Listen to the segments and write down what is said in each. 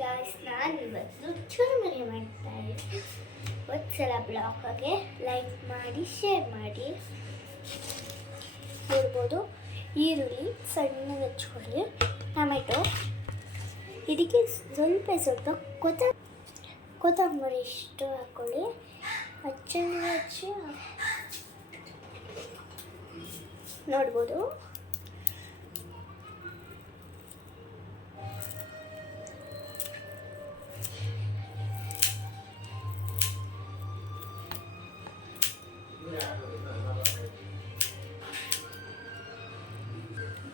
Guys, ನಾನು ಇವತ್ತು ಚುರುಮುರಿ ಮಾಡ್ತಾ ಇದ್ದೀನಿ. ಒಂದ್ಸಲ ಬ್ಲಾಗ್ಗೆ ಲೈಕ್ ಮಾಡಿ, ಶೇರ್ ಮಾಡಿ. ನೋಡ್ಬೋದು, ಈರುಳ್ಳಿ ಸಣ್ಣಗೆ ಹಚ್ಕೊಳ್ಳಿ, ಟೊಮೆಟೊ, ಇದಕ್ಕೆ ಸ್ವಲ್ಪ ಕೊತ್ತಂಬರಿ ಇಷ್ಟು ಹಾಕ್ಕೊಳ್ಳಿ, ಹಚ್ಚಿ ನೋಡ್ಬೋದು.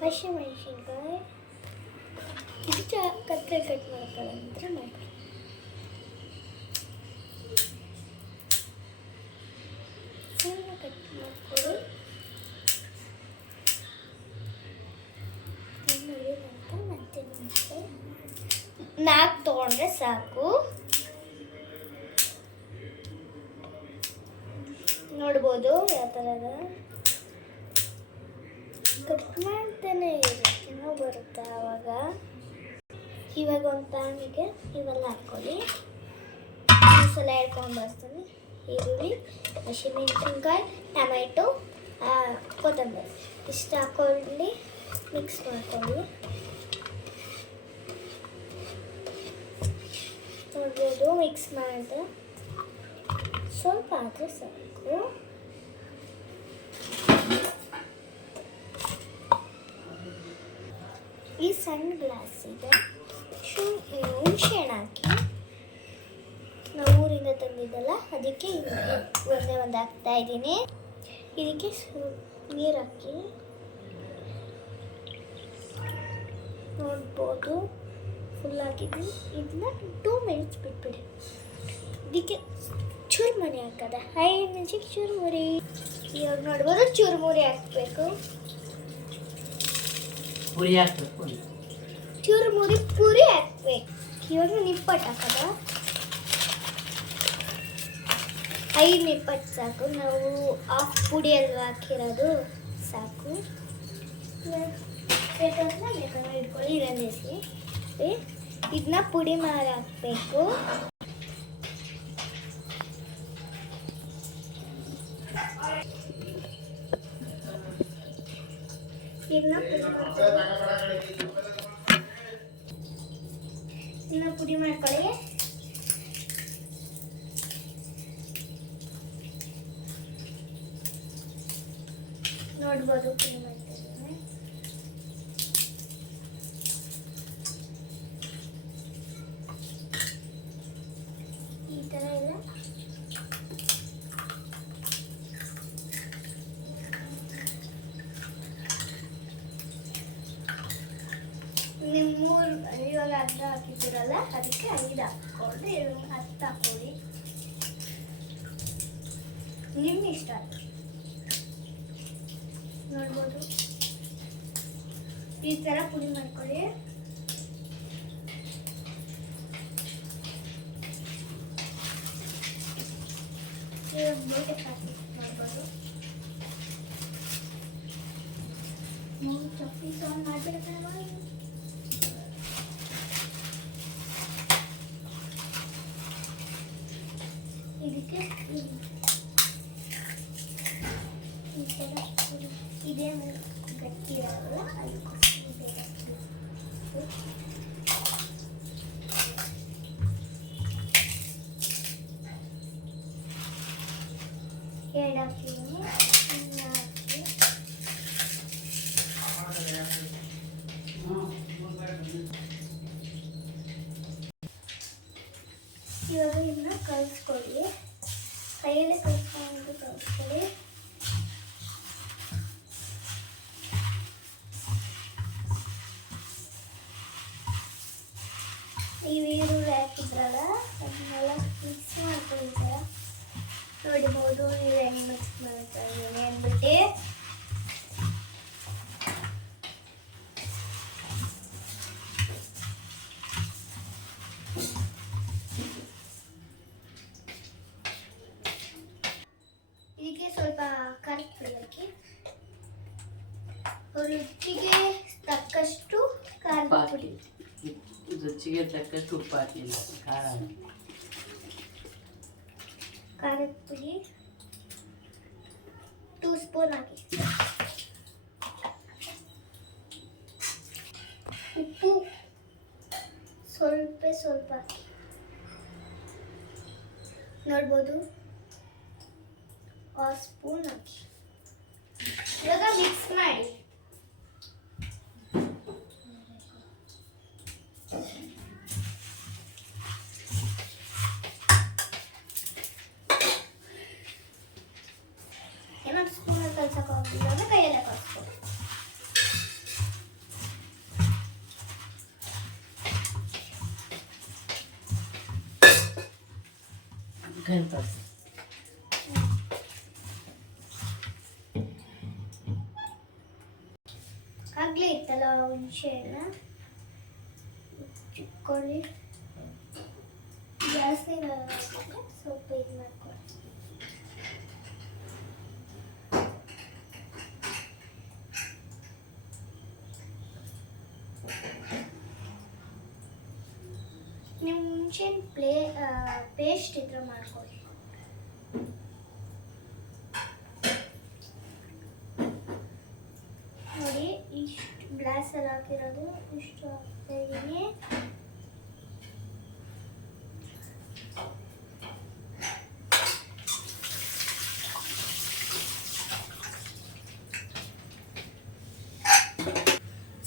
ಹಸಿಮೆಣಸಿನ್ಕಾಯಿ ಇದು ಕತ್ತರಿ ಕಟ್ ಮಾಡ್ಕೊಳ್ಳೋಂದ್ರೆ ಮಾಡ್ಕೊಳ್ಳಿ. ಸಣ್ಣ ಕಟ್ ಮಾಡ್ಕೊಳ್ಳಿ. ಮತ್ತೆ 4 ತೊಗೊಂಡ್ರೆ ಸಾಕು. ನೋಡ್ಬೋದು ಯಾವ ಥರದ ಕಟ್ ಮಾಡ್ತಾನೆ ಏನೋ ಬರುತ್ತೆ ಆವಾಗ. ಇವಾಗ ಒಂದು ಪ್ಯಾನಿಗೆ ಇವೆಲ್ಲ ಹಾಕ್ಕೊಳ್ಳಿ. ಮಸಾಲೆ ಹೇಳ್ಕೊಂಡು ಬರ್ತೀನಿ. ಈರುಳ್ಳಿ, ಹಸಿಮೆಣಸಿನ್ಕಾಯಿ, ಟೊಮೆಟೊ, ಕೊತ್ತಂಬರಿ ಇಷ್ಟು ಹಾಕ್ಕೊಳ್ಳಿ, ಮಿಕ್ಸ್ ಮಾಡ್ಕೊಳ್ಳಿ. ನೋಡ್ಬೋದು, ಮಿಕ್ಸ್ ಮಾಡಿದೆ ಸ್ವಲ್ಪ ಆದರೆ ಸಾಕು. ಈ ಸಣ್ಣ ಗ್ಲಾಸಿಗೆ ಹುಣಸೆ ಹಣ್ಣು ಹಾಕಿ, ನಾವು ಊರಿಂದ ತಂದಿದ್ದಲ್ಲ ಅದಕ್ಕೆ ಒಂದು ಹಾಕ್ತಾ ಇದ್ದೀನಿ. ಇದಕ್ಕೆ ನೀರು ಹಾಕಿ, ನೋಡ್ಬೋದು ಫುಲ್ ಹಾಕಿದ್ದೀನಿ. ಇದನ್ನ 2 ಮಿನಿಟ್ಸ್ ಬಿಟ್ಬಿಡಿ. ಇದಕ್ಕೆ ಚುರುಮುರಿ ಹಾಕದ 5 ನಿಮಿಷಕ್ಕೆ ಚುರುಮುರಿ. ಇವಾಗ ನೋಡ್ಬೋದು ಚುರುಮುರಿ ಹಾಕಬೇಕು. ಚುರುಮುರಿ ಪುರಿ ಹಾಕ್ಬೇಕು. ಇವಾಗ ನಿಪ್ಪಟ್ಟು ಹಾಕದ 5 ನಿಪ್ಪಟ್ಟು ಸಾಕು. ನಾವು ಹಾಫ್ ಪುಡಿ ಅಲ್ವಾ ಹಾಕಿರೋದು, ಸಾಕು. ಇಟ್ಕೊಳ್ಳಿ, ಇರನ್ನಿಸಿ. ಇದನ್ನ ಪುಡಿ ಮಾಡಿ ಹಾಕಬೇಕು. ಇದನ್ನ ಪುಡಿ ಮಾಡ್ಕೊಳ್ಳಿ. ನೋಡ್ಬೋದು ಪುಡಿ ಮಾಡ್ತಿದ್ದೀನಿ. ಈ ಥರ ಎಲ್ಲ ನಿಮ್ಮ ಇವಾಗ ಅರ್ಧ ಹಾಕಿದ್ದೀರಲ್ಲ, ಅದಕ್ಕೆ 5 ಹಾಕ್ಕೊಂಡ್ರೆ 10 ಹಾಕ್ಕೊಳ್ಳಿ. ನಿಮ್ಮ ಇಷ್ಟ. ನೋಡ್ಬೋದು, ಈ ಥರ ಪುಡಿ ಮಾಡ್ಕೊಳ್ಳಿ. ಮಾಡ್ಬೋದು. ಚಪ್ಪಿ ಸೌಂಡ್ ಮಾಡ್ಬಿಡ್ತಾರೆ. ಇದಕ್ಕೆ ಈ ಥರ ಇದೇ ಗಟ್ಟಿ ಇರೋಲ್ಲ, ಅದಕ್ಕೋಸ್ಕರ ಬೇರೆ ಎರಡು ಹಾಕ್ತೀನಿ. ಇವಾಗ ಇದನ್ನ ಕಲಿಸ್ಕೊಳ್ಳಿ. ಕೈಯಲ್ಲೇ ಕಲಿಸ್ಕೊಳ್ಳಿ. ಈ ಈರುಳ್ಳಿ ಹಾಕಿದ್ರಲ್ಲ, ಅದನ್ನೆಲ್ಲ ಮಿಕ್ಸ್ ಮಾಡ್ಕೊಳ್ತಾರೆ. ನೋಡ್ಬೋದು, ನೀವು ಹೆಂಗೆ ಮಿಕ್ಸ್ ಮಾಡ್ತಾ ಇದ್ದೀನಿ ಅಂದ್ಬಿಟ್ಟು. ಇದಕ್ಕೆ ಸ್ವಲ್ಪ ಖಾರದ ಪುಡಿ ಹಾಕಿ, ರುಚಿಗೆ ತಕ್ಕಷ್ಟು ಖಾರದ ಪುಡಿ. ರುಚಿಗೆ ರುಚಿಗೆ ತಕ್ಕ ತುಪ್ಪ ಹಾಕಿಲ್ಲ ಖಾರ ಖಾರದ ಪುಡಿ 2 ಸ್ಪೂನ್ ಹಾಕಿ. ಉಪ್ಪು ಸ್ವಲ್ಪ ಹಾಕಿ. ನೋಡ್ಬೋದು 1 ಸ್ಪೂನ್ ಹಾಕಿ. ಇವಾಗ ಮಿಕ್ಸ್ ಮಾಡಿ. ಇನ್ನೊಂದು ಸ್ಪೂನ್ ಕಲ್ಸಕ್ಕಾಗ್ತಿಲ್ಲ ಅಂದ್ರೆ ಕೈಯಲ್ಲೇ ಕಲಿಸ್ಬೋದು. ಆಗ್ಲೇ ಇತ್ತಲ್ಲ ಹುಣಸೆ ಹಣ್ಣು ಚಿಕ್ಕೊಳ್ಳಿ ಜಾಸ್ತಿ ಸ್ವಲ್ಪ ಇದು ಮಾಡ್ಕೊಳ್ಳಿ. ನೀವು ಹುಣಸೆ ಪೇಸ್ಟ್ ಇದ್ರೆ ಮಾಡ್ಕೊಳ್ಳಿ. ನೋಡಿ ಇಷ್ಟು ಗ್ಲಾಸಲ್ಲಿ ಹಾಕಿರೋದು ಇಷ್ಟು ಹಾಕ್ತಾ ಇದ್ದೀನಿ.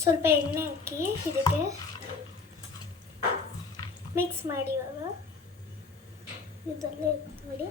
ಸ್ವಲ್ಪ ಎಣ್ಣೆ ಹಾಕಿ ಇದಕ್ಕೆ ಮಿಕ್ಸ್ ಮಾಡಿ. ಇವಾಗ ಇದರಲ್ಲೇ ನೋಡಿ